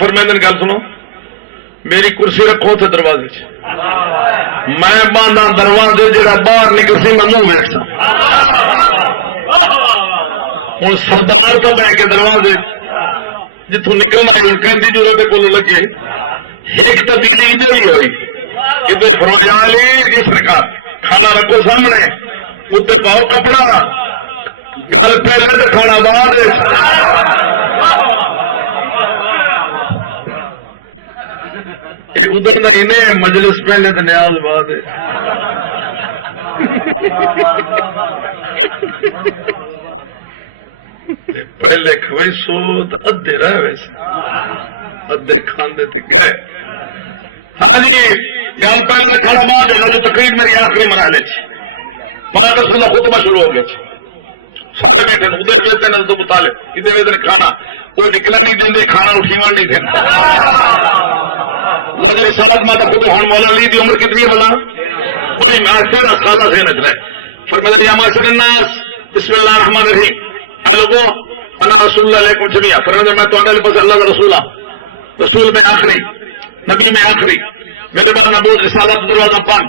فرمائے گل سنو، میری کرسی رکھو اتنے دروازے چ، میں باندھا دروازے جڑا باہر نکل سی میں منہ ویکھ ہوں سردار تو لے کے دروازے جتوں نکلنا کہندی جو کو لگے ایک تبدیلی نہیں ہوئی کہ فرمایا جی سرکار کھانا رکھو سامنے اتنے پاؤ کپڑا گل پہلے کھانا بعد ادھر نہیں مجلس پہلے تو نیاز بعد پہلے کھوئی سو ادھے رہ ویسے ادھے کھانے گئے. ہاں جی گل پہلے کھانا بعد جو تقریر میری آخری مرحلے پانچ دس کا خطبہ شروع ہو گیا سارے بیٹھے ادھر کہتے ہیں تو مطالب ادھر ادھر کھانا کوئی نکلا نہیں دیں کھانا اٹھیوا نہیں دینا. ساتھ ماتا خود ہوں مولا علی دی عمر کتنی ہے بلا کوئی معاشر سادہ سے نچ رہا ہے. فرمایا یا معاشر الناس بسم اللہ الرحمن الرحیم لوگوں انا رسول اللہ علیکم جميعا. فرمایا میں تو بس اللہ کا رسول رسول میں آخری نبی میں آخری میرے بعد نبوت رسالت دروازہ پان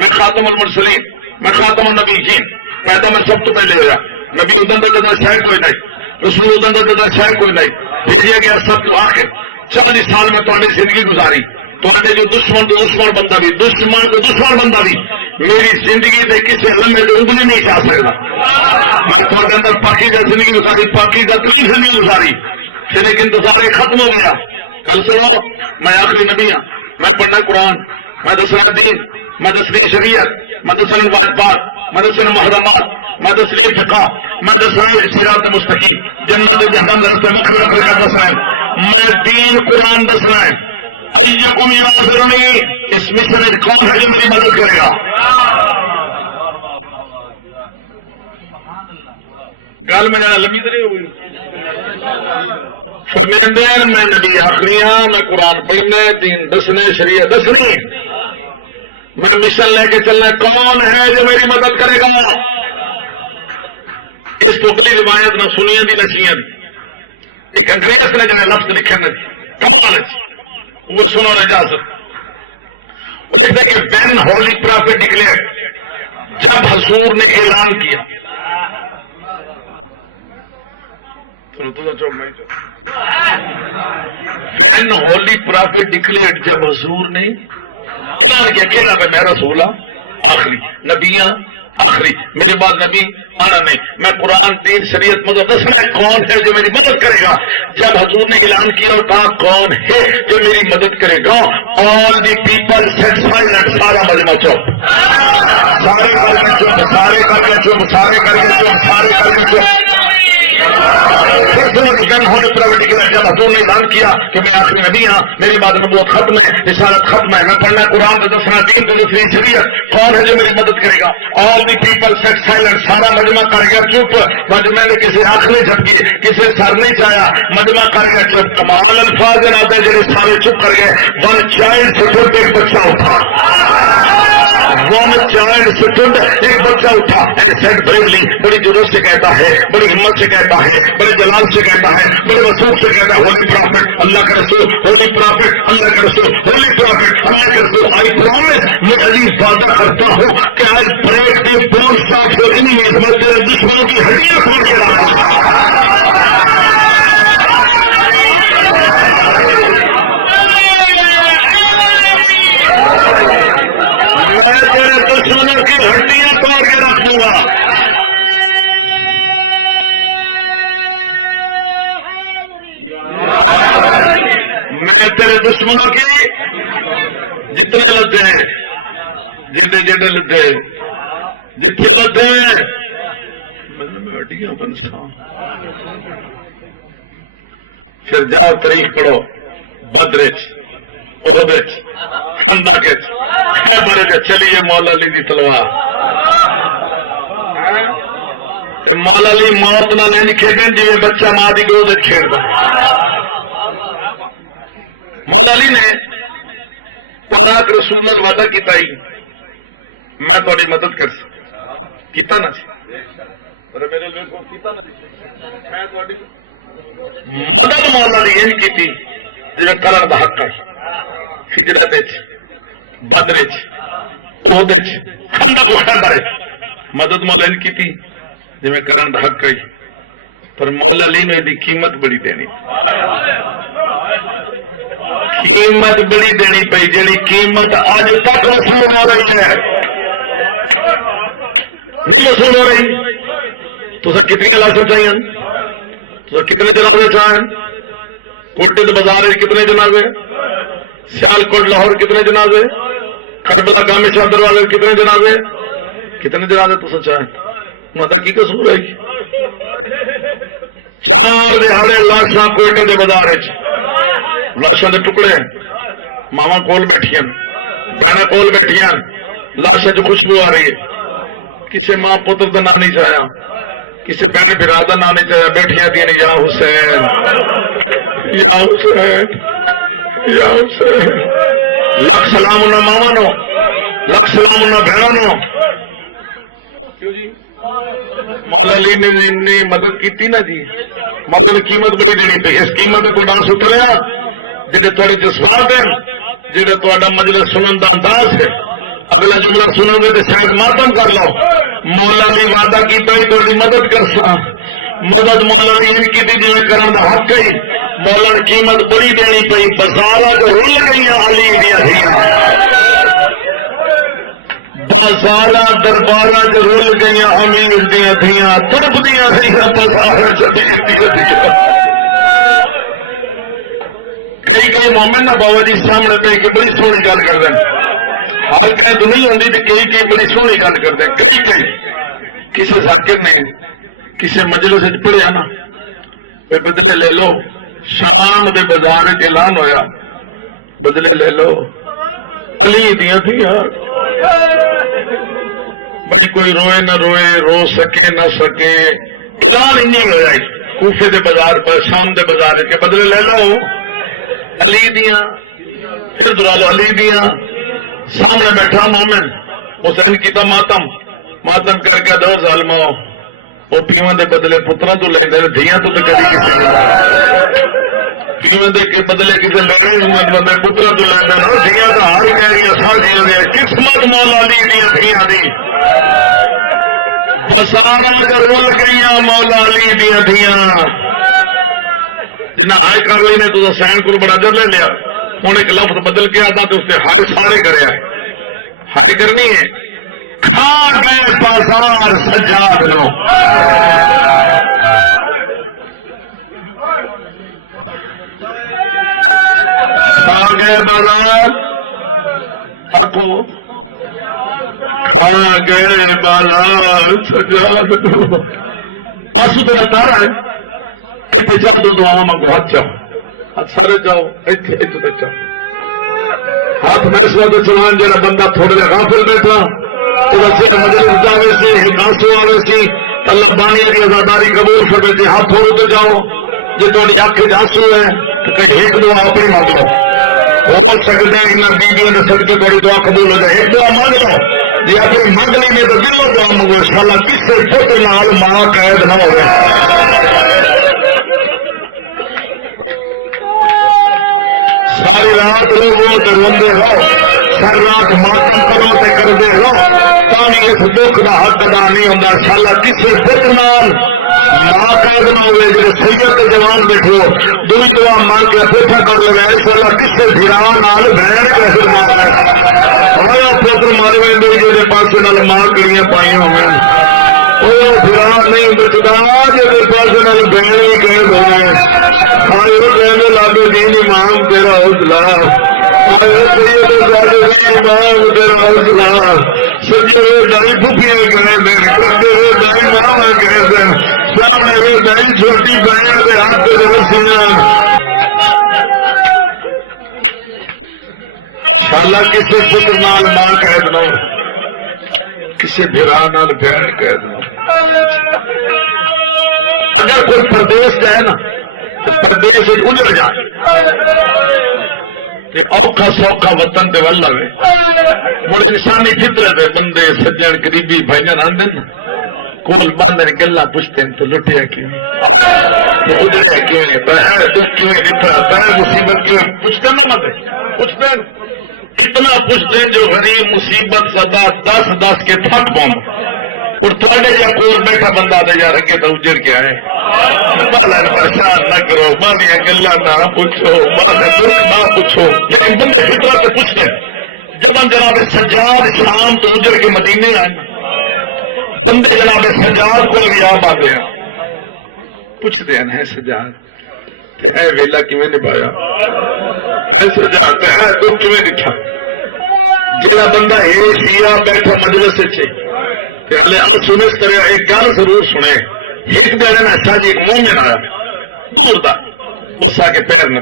میں خاتم المرسلین میں خاتم النبیین میں تو میں سب تو پہلے ہوا نبی ادھر کا شاید کوئی نہیں رسول ادھر کا شاید کوئی نہیں بھیجا گیا سب تو آخر 40 سال میں تمہاری زندگی گزاری تمہارے جو دشمن بندہ بھی دشمن بندہ بھی میری زندگی سے کسی علم میں انگلی نہیں جا سکتا. میں تمہارے اندر پاکی کا زندگی گزاری پاکی کا کہیں سے نہیں گزاری لیکن دوسرے ختم ہو گیا. کل سنو میں آخری نبی ہوں میں پڑھنا قرآن میں دسنا دین میں دسنی شریعت میں دسنا واجبات میں دسنا محرمات میں دسنی فقہ میں دسنا صراط مستقیم جنت جہنم راستے دسنا میں دین قرآن دسنا ہے. اس مصر میں کون ہے جن کی مدد کرے گا؟ گل میں جانا لمبی تو نہیں ہوئی. میں نبی آخری ہاں میں قرآن پڑھنا دین دسنے شریعت دسنی میں مشن لے کے چلنا کون ہے جو میری مدد کرے گا؟ اس کو کوئی روایت نہ سنیا دی نشیت ایک انگریز نے جنہیں لفظ لکھے نہ وہ سنو اجازت وین ہولی پرافٹ ڈکلیئر جب حضور نے اعلان کیا وین ہولی پرافٹ ڈکلیئر جب حضور نے اکیلا میں رسول آخری نبیاں آخری میرے بعد نبی آنا نہیں میں قرآن دین شریعت مدد دسنا کون ہے جو میری مدد کرے گا. جب حضور نے اعلان کیا اور کہا کون ہے جو میری مدد کرے گا آل دی پیپل سیٹسفائیڈ سارا مجمع چپ سارے کر کے چپ سارے کر کے چپ سارے کر کے چپ سارے کر کے چپ. جب حضور نے اعلان کیا کہ میں آخری نبی ہوں میری بات نبوت ختم ہے رسالت ختم ہے میں پڑھنا قرآن کا دسنا دین کو دوسری شریعت کون ہے جو میری مدد کرے گا؟ آل دی پیپل سیٹ سائلنٹ سارا مجمع کر گیا چپ. مجمع نے کسی آنکھ نہیں جھپکی کسی سر نہیں چایا مجمع کر گیا چپ. کمال الفاظ آتے ہیں جنہیں سارے چپ کر گئے. ون چائلڈ سٹنڈ ایک بچہ اٹھا ون چائلڈ سٹنڈ ایک بچہ اٹھا سیٹ بریولی بڑی جرات سے کہتا ہے بڑی ہمت سے کہتا ہے بڑے جلال سے کہتا ہے بڑے وسوخ سے کہتا ہے ہولی پرافٹ اللہ کا رسول ہولی پرافٹ اللہ کا رسول ہولی پرافٹ اللہ کا رسول. آئی پرومس میں عزیز وعدہ کرتا ہوں کہ آج بریک کے بول صاف ہو رہی ہے میں تیرے دشمنوں کی ہڈیاں کھول کے لاؤں میں تیرے دشمنوں کی ہڈیاں توڑ کے رکھ دوں گا. میں تیرے دشمنوں کی جتنے لدے ہیں جتنے جڑے لدے جتنے لدے ہیں پھر جاؤ تاریخ پڑھو بدر چلیے مولا علی کی تلوار مولا علی موت نہ نہیں کھیڈن جی بچہ ماں کی گود کھیلتا. مولا علی نے پاک رسول نے وعدہ کیتا ہی میں تھوڑی مدد کر سکتا کیتا نہ مدد مولا علی یہ نہیں کی جی کرن دا حق ہے ہجرت بدر مدد مولا نے کی جی کرن دا حق ہے پر مولا علی نے دی قیمت بڑی دینی پی جی قیمت اج تک وصول ہو رہی ہے وصول ہو رہی تو کتنی لاشیں چاہیے تو کتنے جنازے چاہیں کوٹے کے بازار کتنے جنازے سیال کوٹ لاہور کتنے جنازے کربلا گام چادر والے کتنے جنازے تو چاہیں مطلب کی قسم رہے گی چار دہاڑے لاشاں کوئٹے کے بازار لاشاں کے ٹکڑے ماوا کول بیٹھیا بہن کول بیٹھیا لاشاں جو خوشبو آ رہی ہے کسی ماں پتر کا نام نہیں چاہیا کسی بہن برا کا نام نہیں چاہیا بیٹھیا دیا نہیں یا حسین یا حسین یا حسین لکھ سلام انہوں ماوا نو لکھ سلام انہوں بہنوں نو مولا علی نے مدد کی نا جی مدد قیمت بڑی دینی پی اس قیمت کو ڈانس اتریا جہے تھوڑے جذبات ہیں جہاں تا مجلس سنن کا انداز ہے اگلا جملہ سنو گے تو شاید ماتم کر لو مولا نے وعدہ کیا تھوڑی مدد کر سا مدد مولا نے ان کی جی کرن کا حق ہے مولا نے قیمت بڑی دینی پی بازار جو رل گئی علی دیا بازار دربار جو رل گئی امیر دیا دیا تڑپ دیا کئی مومن نہ بابا جی سامنے پہ بڑی سونی گل کر دیں ہر کہیں تو نہیں ہوتی تو کئی بڑی سونی گل کرتے کئی کسی ذاکر نے کسی مجلس پڑھیا نا بدلے لے لو شام کے بازار اعلان ہویا بدلے لے لو علی دیا تھی بھائی کوئی روئے نہ روئے رو سکے نہ سکے اعلان ہی نہیں ہوا کوفے کے بازار پر شام کے بازار کے بدلے لے لو علی دیا پھر درا لو علی دیا سامنے بیٹھا مومن حسین کیتا ماتم کر کے دو ظالما وہ پیواں دے بدلے پترا تو لیندے دھیاں تو کدی کسی پیواں دے کے بدلے کسی لینے بندے پترا تو لیندے نا دھیاں دا ہر کہہ رہی ساڈیاں دے قسمت مولا علی دی دھیاں دی بسار کر رول گئیاں مولا علی دی دھیاں جنہیں ہائے کر لی نے تو سین کو بڑا در لے لیا ہوں ایک لفظ بدل کے آتا تو اس نے ہائے سارے کرے ہائے کرنی ہے کھا گئے بازار سجاد لو کھا گئے بازار کھا گئے بازار سجاد لو بس تو تارا ہے جب دعا میں ہاتھ چاہو سارے جاؤ اتنے چاہو ہاتھ میں اس وقت چلان جا بندہ تھوڑے جہاں غافل بیٹھا مجلس جاوے سے کاسو آوے سی اللہ بانی کی آزاداری قبول کرے تھے ہاتھ تھوڑے تو جاؤ جی تھوڑی آنکھیں جاسو ہے تو کہیں ایک دعا اپنی مانگ لو ہو سکتے ہیں ان بیویوں نے سکتے تھوڑی دعا قبول ہو جائے ایک دعا مانگ لو جی اپنی منگنی میں تو دلوں دعا مانگو ان شاء اللہ کس سے پتر نال ماں قید نہ ہوئے ساری رات لوگوں تو روندے ہو ساری رات ماتم کرو تے کردے ہو تاکہ اس دکھ کا حق ادا نہیں ہوتا انشاءاللہ کسی پتر نال ماں قید نہ ہوئے جی سید کے جوان بیٹھو دوئی دعا مانگ کے پیٹھا کر لگا انشاءاللہ کسی بھیران نال بہن کیسے مار لے ہمارا پتر مارے دے جی پاس نال ماں کڑیاں پائیاں ہوئے وہ بھیران نہیں بچتا جی پاس نال بہن بھی قید ہو گئے ہمارے وہ کہنے لگے دین امام تیرا حوصلہ امام تیرا حوصلہ سجے ڈائی پھوپیاں کہہ دیں کردے ہوئے ڈائی ماما کہہ دیں سامنے ہوئے ڈائی چھوٹی بہن کے ہاتھ رسیاں انشاءاللہ کسی فکر نال ماں قید نہ کسی بھرا نال بہن قید نہ اگر کوئی پردیش کا ہے نا پردیش اجڑ جائے اوکھا سوکھا وطن دے ول لگے مڑ انسانی فطرت ہے بندے سجن قریبی بھجن آندے کول بندے گلا پوچھتے ہیں تو لٹیا کیوں مصیبت کیوں پوچھتے نا مت پوچھتے اتنا پوچھتے جو غریب مصیبت سدا 10 کے تھک پاؤں اور تھوڑے جا کول بیٹھا بندہ دے یار اگے تو اجڑ کے آئے پریشان نہ کرو ماں گلا نہ پوچھو ماں دکھ نہ پوچھو لیکن بندے فطرت سے پوچھتے جب جناب سجاد شام تو اجڑ کے مدینے آئے بندے جناب سجاد کو یاد آتے ہیں پوچھتے ہیں سجاد اے ویلا کیویں نبھایا سجاد ہے دکھ کیویں دکھا جہاں بندہ یہ شیا بیٹھا مجلس سنس کرے ایک گل ضرور سنے ایک بار اچھا جی منہ میں آیا ٹرتا غصہ کے پیر نہ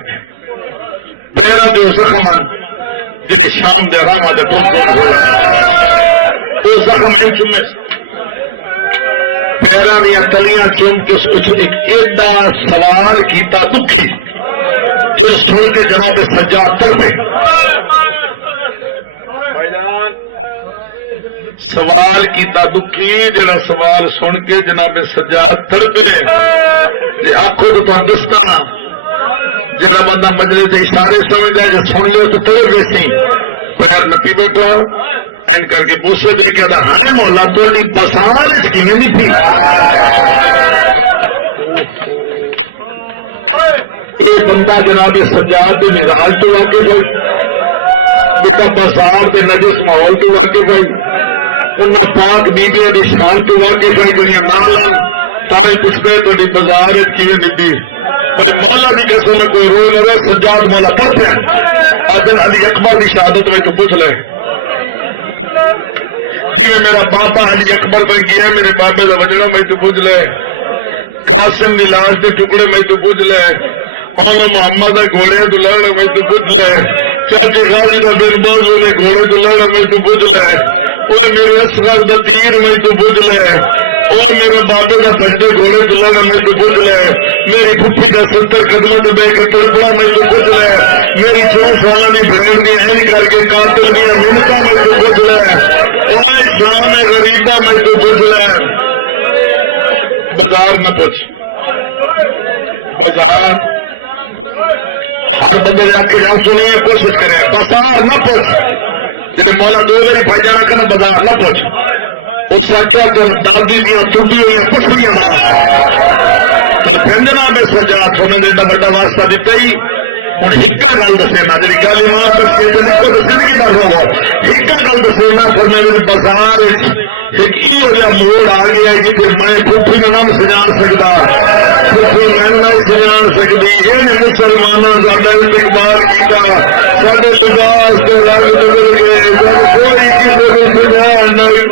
پیروں جو زخم جی شام دے راہ دے وہ زخم چومے پیروں دیا تلیاں چوم کے کچھ ایک ایڈا سوال کیتا دکھی جو سن کے جناب سجاد تڑپے سوال کیتا دکھی جڑا سوال سن کے جناب سجاد تڑپے جی آخو تو دستا جڑا بندہ مجلے سے اشارے سمجھتا ہے جو سن لو تو تڑپ ویسی پیر نپی بیٹھا این کر کے بوسے دے کے ہاں مولا تو بسان کی نہیں تھی یہ بندہ جناب سجاد کے مزاج تو واقف ہوئی بیٹا بسار کے نجس ماحول تو واقف ہوئی انہیں پاک بیبیا کی شان تو واقف ہوئی دنیا نال تاکہ پوچھتے تھوڑی بازار کی نبی مولا بھی کیسے میں کوئی رو نہ رہے سجاد مولا پڑھتے ہیں اگر علی اکبر کی شہادت میں تو پوچھ لے میرا پاپا علی اکبر میں گیا میرے پاپے کا وجنا میں تو پوچھ لے قاسم کی لاش کے ٹکڑے میں تو پوچھ لے محمد گھوڑے تو لڑ میں تو پوچھ لے چاچے غازی کا بن باز والے گھوڑے تو لڑ میں تو پوچھ لے وہ میرے اصغر کا تیر میں تو پوچھ لے وہ میرے باپے کا سجدے گھوڑے تو لڑ میں تو پوچھ لے میری پھپھی کا 70 قدموں تو بے کے تڑپڑا میں تو پوچھ لے میری 4 سالہ کی بہن کی این کر کے قاتل دیا منتا میں تو پوچھ لے شام غریبہ میں تو پوچھ لے بازار نہ پوچھ بازار ہر بندے جا کے جاؤ سنیں کوشش کریں بازار نہ پوچھ جب مولا 2 باری بھائی جانا کرنا بازار نہ پوچھ اس سجا تو دادی دیا ٹوٹی ہوئی کچھ نہیں ہمارا جناب سجاد سونے ایڈا بڑا واسطہ دیتا ہی ہوں ایک گل دسینا جی گل زندگی کا ہوگا ایک گل دسینا کرنے بازار ایک موڑ آ گیا جی میں پوپھی کا نام سجا سکتا پوپھی میں نہیں سجا سکتی یہ مسلمانوں کا استقبال کیا سارے لباس کے رنگ بدل گئے کوئی کسی کو سجا نہیں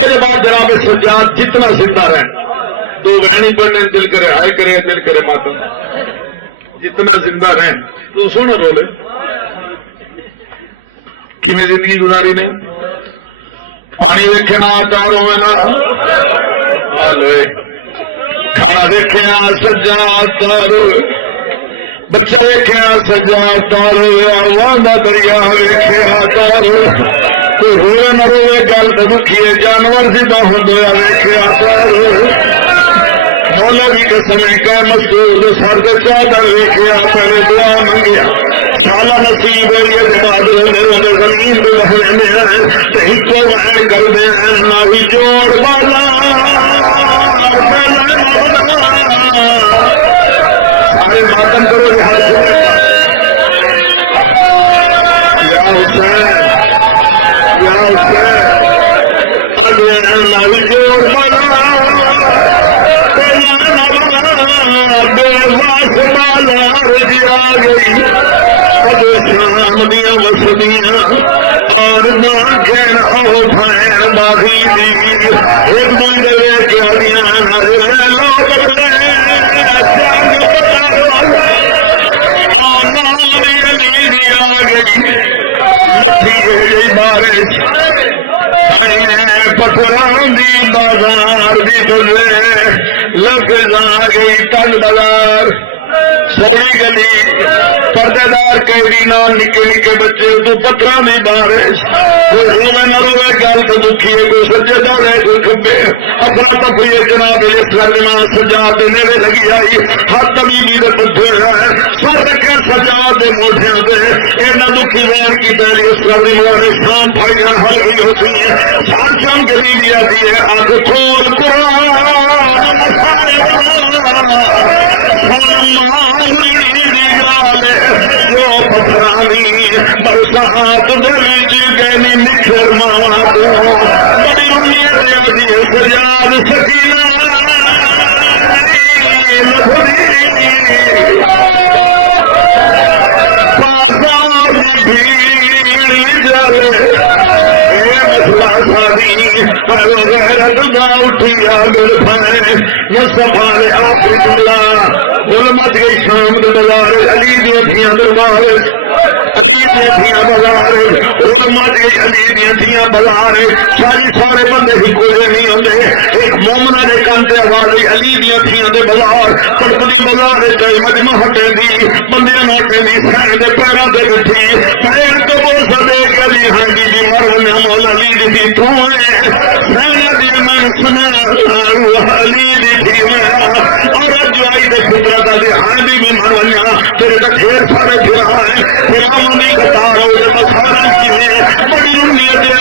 میرے بعد جناب سجاد جتنا زندہ رہے 2 بہنی پڑھنے دل کرے ہائے کرے دل کرے ماتم جتنا زندہ رہے تو سونا بولے کہ میں زندگی گزاری نے پانی دیکھنا تارو میں نا کھانا دیکھنا سجا تارو بچہ دیکھنا سجا تارو وانا دریا دیکھنا تارو کوئی روے نہ روے گل تو دکھی ہے جانور سیدھا ہوں دیکھا تارو مولا کی قسم کا مسعود سر کے چادر دیکھا پہلے دعا منگیا سالہ نصیب ہے یہ بہادر میرے زمین پہ بہرے میں ہے ایک کو وہاں کر دے نہ ہی جوڑ والا سارے ماتم کرو یا حسین یا حسین نہ ہی جوڑ والا دیا وسدیاں اور باغی ایک بندے کیا دیا بارش پتران دی بازار بھی گزرے لگ جا گئی تن بازار سوئی گلی پردے دار کیڑی نال نکے نکے بچے تو پتھر نہیں بارش کوئی روے نہ روے گل تو دکھی ہے کوئی سجے نہ رہے کوئی کھبے اپنا تفریح جناب اس گھر سجا کے نیڑے لگی آئی ہر طبیبی دے پتھے ہے سو رکھے سجا دے موٹے دے اینا دکھی وار کی پہلی اس گھر کی موڑ شام پائی حل ہوئی ہوتی ہے شام شام گریبی آتی ہے آنکھ کھول قرآن جو پترانی برسات دلی گینی مچھر ماں بڑی امید سجاد سکینہ سنبھالے آپ مت گئی شام بازار علی دیا دربار بازار مت گئی علی دیا بازار سارے بندے ہی کوئی نہیں آتے ایک مومنا نے کانتے آواز علی دیا بازار پڑپڑی بازار چاہیے مجمع ہٹے دی بندے ہٹے دی سارے کے پیروں سے اٹھی پیر تو بول سکے علی ہاں جی مرنا مولا علی دی تو میں سنا علی دی اور جو آئی دے خطرہ کا دے ہاں بھی مرنا تیرے کا ڈھیر سارے پھرا ہے پھر نہیں کتا رہو سارا کی ہے بڑی امید ہے